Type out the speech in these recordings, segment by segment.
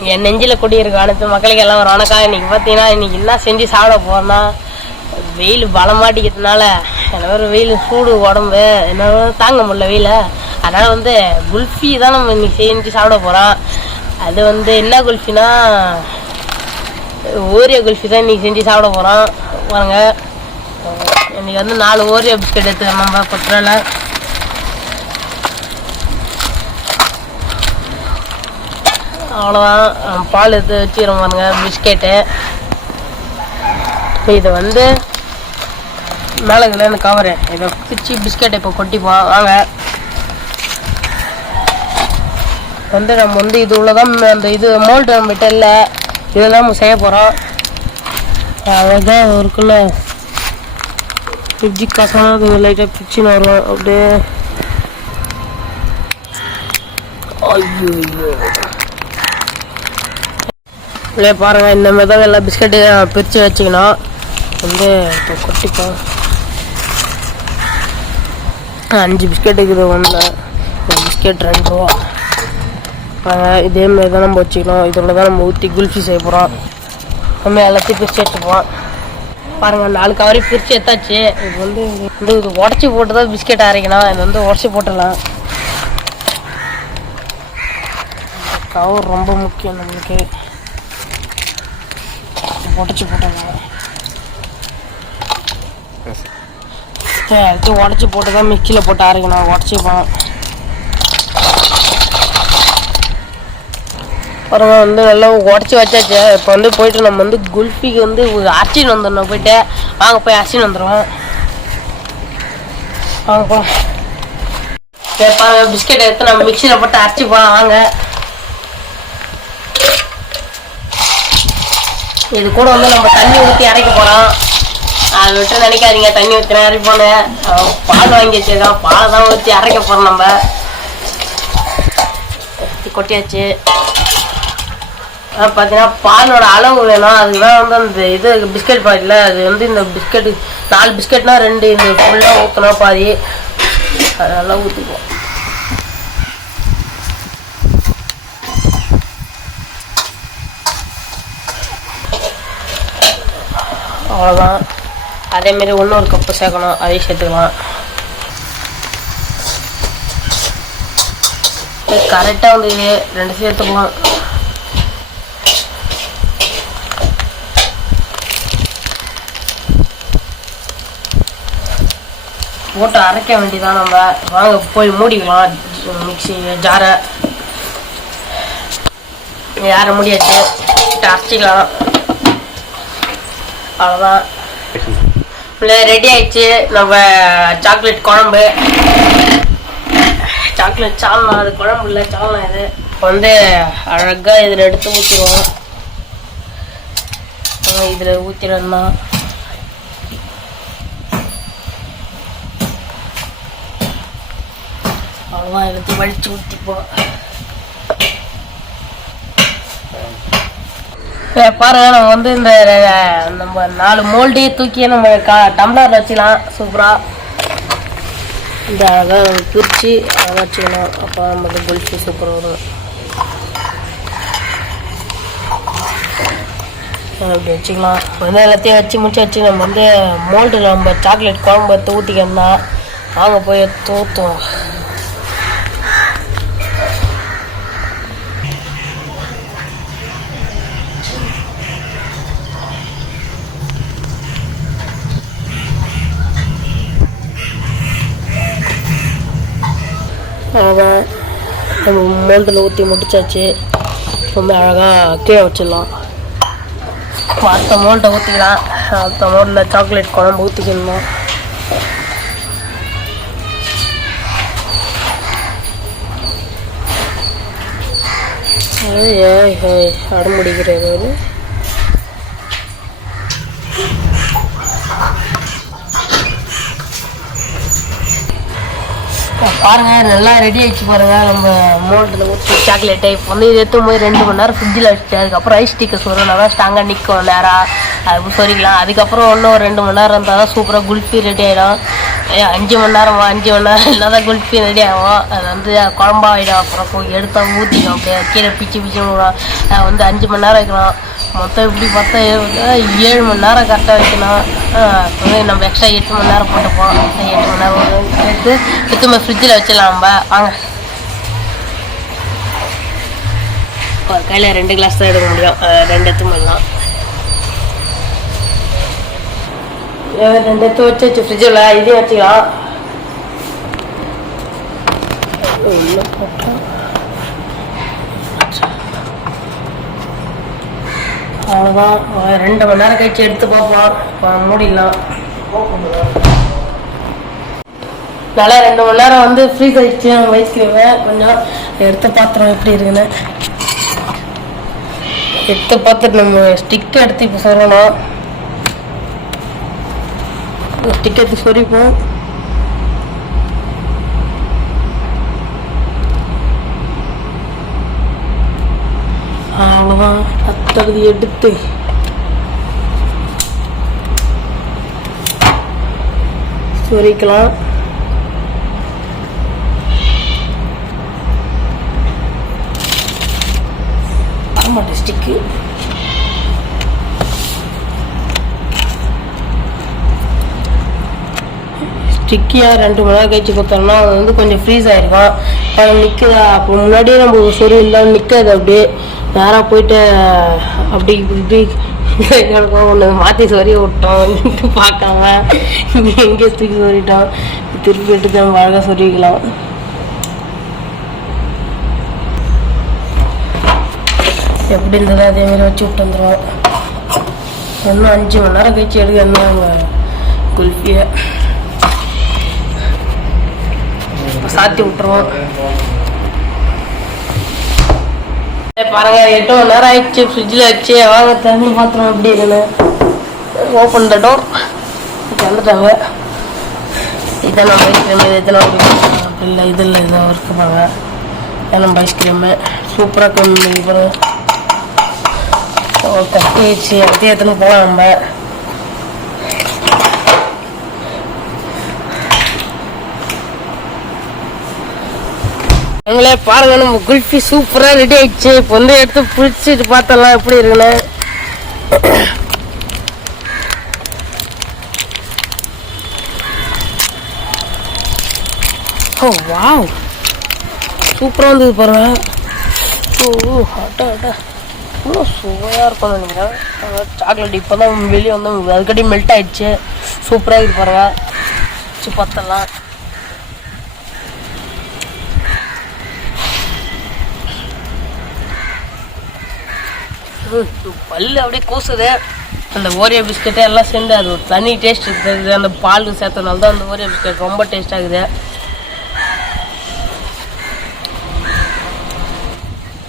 என் நெஞ்சில் குடியிருக்க அனைத்து மக்களுக்கு எல்லாம் ஒரு வணக்கம். இன்னைக்கு பார்த்தீங்கன்னா இன்னைக்கு என்ன செஞ்சு சாப்பிட போறோம்னா, வெயில் பலமாட்டிக்கிறதுனால என்ன வெயில் சூடு உடம்பு என்ன தாங்க முடியல வெயில. அதனால குல்ஃபி தான் நம்ம இன்னைக்கு செஞ்சு சாப்பிட போறோம். அது என்ன குல்ஃபினா ஓரியோ குல்ஃபி தான் இன்னைக்கு செஞ்சு சாப்பிட போறோம். பாருங்க, இன்னைக்கு 4 ஓரியோ பிஸ்கட் எடுத்துக்கலாம் நம்ம பொட்டல. அவ்வளோதான், பால் எடுத்து வச்சுக்கிறோம் பாருங்க பிஸ்கெட்டு. இது மேலே இதில் கவரு இதை பிரித்து பிஸ்கெட்டை இப்போ கொட்டிப்போம் வாங்க. நம்ம இது உள்ளதான் அந்த இது மோல்டு நம்மகிட்ட இல்லை, இதெல்லாம் நம்ம செய்ய போகிறோம். அதான் ஒருக்குள்ள ஃப்ரிட்ஜு கசனா லைட்டாக பிச்சுன்னு வரும் அப்படியே. ஐயோ இல்லையே பாருங்க, இந்த மாதிரி தான் எல்லா பிஸ்கட்டு பிரித்து வச்சுக்கணும். இப்போ கொட்டிப்போம். 5 பிஸ்கெட் இருக்குது. பிஸ்கெட் 2 ரூபா. இதேமாரி தான் நம்ம வச்சுக்கணும். இதோட தான் நம்ம ஊற்றி குல்ஃபி செய்ய போகிறோம். நம்ம எல்லாத்தையும் பிரித்து எடுத்துப்போம். பாருங்கள், 4 கவரையும் பிரித்து எடுத்தாச்சு. இது இது உடச்சி போட்டு தான் பிஸ்கெட் அரைக்கணும். இது உடச்சி போட்டுடலாம். கவர் ரொம்ப முக்கியம் நம்மளுக்கு. உடச்சி போட்டுடலாம். அடுத்து உடச்சி போட்டு தான் மிக்சியில் போட்டு அரைக்கணும். உடச்சிப்போம். அப்புறம் நல்லா உடச்சி வச்சாச்சு. இப்போ போயிட்டு நம்ம குல்ஃபிக்கு அரிசின்னு வந்துடணும். போயிட்டு வாங்க போய் அரிசின்னு வந்துடுவோம். வாங்க போகலாம். பிஸ்கெட் எடுத்து நம்ம மிக்சியில் போட்டு அரைச்சிப்போம் வாங்க. இது கூட நம்ம தண்ணி ஊற்றி அரைக்க போகிறோம். அதை விட்டு நினைக்காதீங்க, தண்ணி ஊற்றி அரைப்போன்னு. பால் வாங்கி வச்சிருக்கோம், பாலை தான் ஊற்றி அரைக்க போகிறோம். நம்ம கொட்டியாச்சு. பார்த்தீங்கன்னா பாலோட அளவு வேணும். அதுதான் அந்த இது பிஸ்கெட் பாக்கெட்டில் அது இந்த பிஸ்கெட்டு 4 பிஸ்கெட்னா 2 இந்த ஃபுல்லாக ஊற்றணும். பாதி அதெல்லாம் ஊற்றிக்குவோம். அவ்வளோதான். அதேமாரி இன்னொரு கப்பு சேர்க்கணும், அதையும் சேர்த்துக்கலாம். கரெக்டாக 2 சேர்த்துக்கலாம். போட்டு அரைக்க வேண்டியதான். நம்ம வாங்க போய் மூடிக்கலாம் மிக்சி ஜாரை. யாரை முடியாச்சு அரைச்சிக்கலாம். அவ்வளோதான், ரெடி ஆயிடுச்சு நம்ம சாக்லேட் குழம்பு. சாக்லேட் சால்னா, அது குழம்பு இல்லை சால்னா. இது அழகாக இதில் எடுத்து ஊற்றிடுவோம். இதில் ஊற்றிடணும்னா அவ்வளோதான், எடுத்து வலிச்சு ஊற்றிப்போம். பாருங்க, நம்ம இந்த நம்ம 4 மோல்டையே தூக்கி நம்ம டம்ளரில் வச்சுக்கலாம். சூப்பராக இந்த அழகாக பிரித்து அழகாக வச்சுக்கணும். அப்போ நமக்கு குல்ஃபி சூப்பராக வரும். அப்படி வச்சுக்கலாம். எல்லாத்தையும் வச்சு முடிச்சாச்சு. நம்ம மோல்டில் நம்ம சாக்லேட் குழம்பு எடுத்து ஊற்றிக்கணும்னா வாங்க போய் ஊற்றுவோம். அழகாக நம்ம மோல்டில் ஊற்றி முடிச்சாச்சு. ரொம்ப அழகாக கீழே வச்சிடலாம். அடுத்த மோல்ட்டை ஊற்றிக்கலாம். அடுத்த மோல்டில் சாக்லேட் குழம்பு ஊற்றிக்கணும். அடமுடிக்கிறது பாருங்க, நல்லா ரெடி ஆயிடுச்சு பாருங்க. நம்ம மோல்டில் ஊற்றி சாக்லேட்டை இப்போ இது எடுத்து போய் 2 மணி நேரம் ஃப்ரிட்ஜில் வச்சுட்டு அதுக்கப்புறம் ஐஸ் ஸ்டிக்கர் சொல்லணும். தான் ஸ்ட்ராங்காக நிற்கும் நேராக. அது சொரிக்கலாம். அதுக்கப்புறம் இன்னும் 2 மணி நேரம் இருந்தால் தான் சூப்பராக குல்ஃபி ரெடி ஆகிடும். 5 மணி நேரமா 5 மணி நேரம் என்னதான் குல்ஃபி ரெடி ஆகும். அது வந்து குழம்பாயிடும். அப்புறம் எடுத்தா ஊற்றிடும், அப்படியே கீழே பிச்சு விடும். வந்து 5 மணி நேரம் வைக்கணும். மொத்தம் இப்படி பார்த்தா 7 மணி நேரம் கரெக்டாக வைக்கணும். வந்து நம்ம எக்ஸ்ட்ரா 8 மணி நேரம் போட்டுப்போம். 8 மணி நேரம் எடுத்து எடுத்து ஃப்ரிட்ஜில் வச்சிடலாம். நம்ம வாங்க. கையில் 2 கிளாஸ் தான் எடுக்க முடியும். 2 எடுத்து பண்ணலாம். 2 எடுத்து வச்சு ஃப்ரிட்ஜில் இதையும் வச்சுக்கலாம். அவ்வளோதான். 2 மணி நேரம் கழிச்சு எடுத்து பார்ப்போம். மூடிடலாம். நல்லா 2 மணி நேரம் வந்து ஃப்ரீஸ் ஆகிடுச்சு. வைக்கிறேன் கொஞ்சம் எடுத்து பாத்திரம் எப்படி இருக்குன்னு எடுத்து பார்த்துட்டு நம்ம ஸ்டிக்கை எடுத்து இப்போ சொல்லணும். ஸ்டிக் எடுத்து சொரிப்போம். அவ்வளோதான். அடுத்தது எடுத்து சொரிக்கலாம். வரமாட்டேன் ஸ்டிக்கு. ஸ்டிக்கியாக 2 மணி நேரம் கழிச்சு கொடுத்தோம்னா அது வந்து கொஞ்சம் ஃப்ரீஸ் ஆகிருக்கும். இப்போ நிற்குதா? அப்போ முன்னாடியே நம்ம சொறி இருந்தாலும் நிற்காது. அப்படியே நேராக போயிட்டு அப்படி இப்படி ஒன்று மாற்றி சொறி விட்டோம். பார்க்காம எங்கே தூக்கி சொறிட்டோம். திருப்பி எடுத்து நம்ம அழகாக சொறிக்கலாம். எப்படி இருந்ததோ அதேமாரி வச்சு விட்டு வந்துடுவோம். இன்னும் 5 மணி நேரம் கழிச்சு எடுக்க குல்ஃபியை சாத்தி விட்டுருவோம். பாருங்க 8 மணி நேரம் ஆயிடுச்சு. ஃப்ரிட்ஜில் வச்சு வாங்க தண்ணி பாத்திரம் எப்படி இருக்குன்னு. Open the door. வந்துட்டாங்க. இதான் நம்ம ஐஸ்கிரீம். இது எத்தனை அப்படி இல்லை, இது இல்லை, இதை வறுக்குப்பாங்க. இதான் நம்ம ஐஸ்கிரீமு. சூப்பராக கொண்டு கட்டி வச்சு அப்படியே எத்தனை போகலாம் நம்ம. எங்களே பாருங்க, நம்ம குல்ஃபி சூப்பரா ரெடி ஆயிடுச்சு. இப்போ வந்து எடுத்து பிடிச்சிட்டு பார்த்தலாம் எப்படி இருக்குன்னு. ஓ வாவ், சூப்பரா இருந்தது பாருங்க. ஓ அட்டா அட்டா, இன்னும் சுவையா இருக்கும்னு நினைக்கிறேன். சாக்லேட் இப்போதான் வெளியே வந்து அதுக்கடி மெல்ட் ஆயிடுச்சு. சூப்பரா இருக்கு பாருங்க. வச்சு பார்த்தலாம். பல்லு அப்படியே கூசுது. அந்த ஓரியோ பிஸ்கெட்டே எல்லாம் சேர்ந்து அது ஒரு தனி டேஸ்ட் இருக்குது. அந்த பால் சேர்த்தனால தான் அந்த ஓரியோ பிஸ்கெட் ரொம்ப டேஸ்ட் ஆகுது.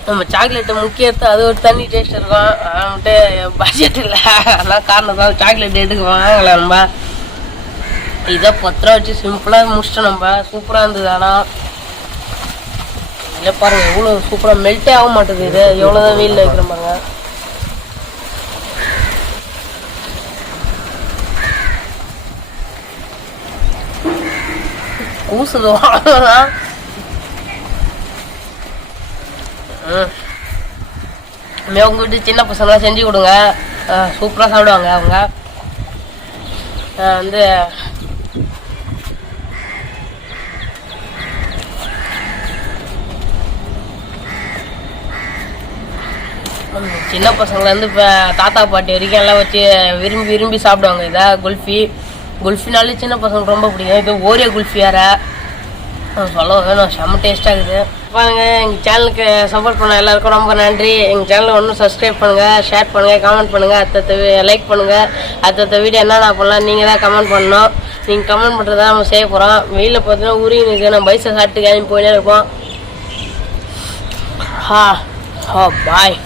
நம்ம சாக்லேட்டை முக்கியத்தை அது ஒரு தனி டேஸ்ட் இருக்கும். வந்துட்டு பட்ஜெட் இல்லை, அதெல்லாம் காரணம் தான் சாக்லேட் எடுக்க வாங்கல. நம்ம இதை 10 ரூபா வச்சு சிம்பிளாக முடிச்சிட்டோம். நம்ம சூப்பராக இருந்தது. ஆனால் இல்லை பாருங்க, எவ்வளோ சூப்பராக மெல்ட்டே ஆக மாட்டேது. இது எவ்வளோதான் வெயிலில் வைக்கிற பாருங்க. கூசுது அவ்வளோதான். உங்க வீட்டு சின்ன பசங்களாம் செஞ்சு கொடுங்க. சூப்பராக சாப்பிடுவாங்க அவங்க. வந்து சின்ன பசங்கள்லேருந்து இப்போ தாத்தா பாட்டி வரைக்கும் எல்லாம் வச்சு விரும்பி விரும்பி சாப்பிடுவாங்க. இதை குல்ஃபினாலே சின்ன பசங்களுக்கு ரொம்ப பிடிக்கும். இது ஓரியோ குல்ஃபி வேறு சொல்ல வேணும். செம்ம டேஸ்ட்டாக இருக்குது. பாருங்க, எங்கள் சேனலுக்கு சப்போர்ட் பண்ண எல்லாருக்கும் ரொம்ப நன்றி. எங்கள் சேனலை ஒன்றும் சப்ஸ்கிரைப் பண்ணுங்கள், ஷேர் பண்ணுங்கள், கமெண்ட் பண்ணுங்கள், அடுத்த லைக் பண்ணுங்கள். அடுத்த வீடியோ என்னென்ன பண்ணலாம் நீங்கள் தான் கமெண்ட் பண்ணணும். நீங்கள் கமெண்ட் பண்ணுறதா நம்ம செய்ய போகிறோம். வெயிலில் பார்த்தீங்கன்னா உருகினுக்கு நம்ம பைசா சாப்பிட்டு கிளம்பி போயினே இருப்போம். பாய்.